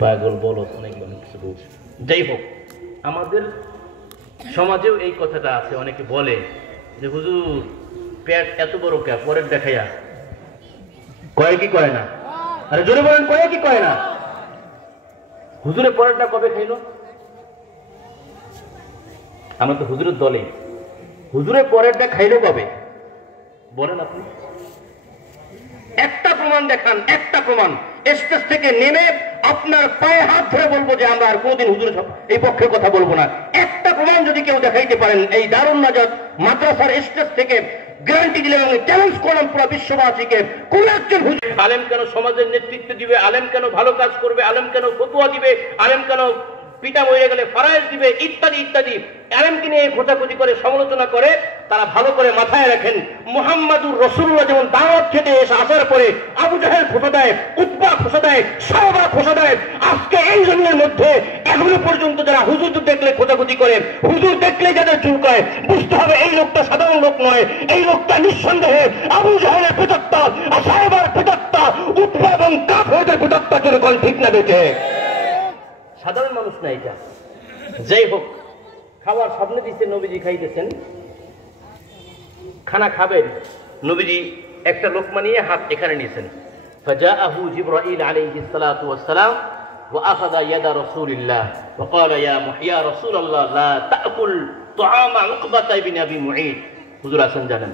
পাগল বলো অনেক কিছু বলছে। যাই হোক, আমাদের সমাজেও এই কথাটা আছে, অনেকে বলে যে হুজুর পেট এত বড় কে, পরের দেখাইয়া কয় কি কয় না? আরে জোরে বলেন, কয় কি কয় না? হুজুরে পরেরটা কবে খাইল? আমরা তো হুজুরের দলে। হুজুরের পরেরটা খাইল কবে বলেন আপনি? একটা প্রমাণ দেখান, একটা প্রমাণ। স্টেজ থেকে নেমে আপনার পায়ে হাত ধরে বলবো যে আমরা আর কোনদিন হুজুরের এই পক্ষে কথা বলবো না। একটা প্রমাণ যদি কেউ দেখাইতে পারেন এই দারুন নাজাত মাদ্রাসার স্টেজ থেকে, গ্যারান্টি দিলাম এবং চ্যালেঞ্জ করলাম পুরো বিশ্ববাসীকে, কোন একজন হুজুর আলেম কেন সমাজের নেতৃত্ব দিবে, আলেম কেন ভালো কাজ করবে, আলেম কেন ফতোয়া দিবে, আলেম কেন পিতা মরে গেলে ফারায়েজ দিবে, ইত্যাদি ইত্যাদি আলেমকে নিয়ে খোঁচাখুচি করে সমালোচনা করে, তারা ভালো করে মাথায় রাখেন মুহাম্মাদুর রাসূলুল্লাহ যেমন দাওয়াত খেতে এসে আসার পরে আবু জাহেল খোঁচা দেয়, উতবা খোঁচা দেয়, সাহাবা খোঁচা দেয়, আজকে এই জমিনের মধ্যে এখনো পর্যন্ত যারা হুজুর দেখলে খোঁচাখুচি করে, হুজুর দেখলে যাদের চুলকায়, বুঝতে হবে এই লোকটা সাধারণ লোক নয়, এই লোকটা নিঃসন্দেহে আবু জাহেলের পিতাত্তা, সাহাবার পিতাত্তা, উতবা এবং কাফেরদের পিতাত্তা, যেরকম ঠিক না দেখে সাধারণ মানুষ না এটা। যাই হোক, খাওয়ার সামনে দিচ্ছে, নবীজি খাইতেছেন, খানা খাবেন, নবীজি একটা লোকমা নিয়ে হাত এখানে নিয়েছেন। ফাজাআহু জিবরাইল আলাইহিস সালাতু ওয়াস সালাম ওয়া আখাযা ইয়াদা রাসূলিল্লাহ ওয়া ক্বালা ইয়া রাসূলুল্লাহ লা তাকুল তুআমা উকবাতা ইবনে আবি মুঈত। হুজুর আছেন জানেন,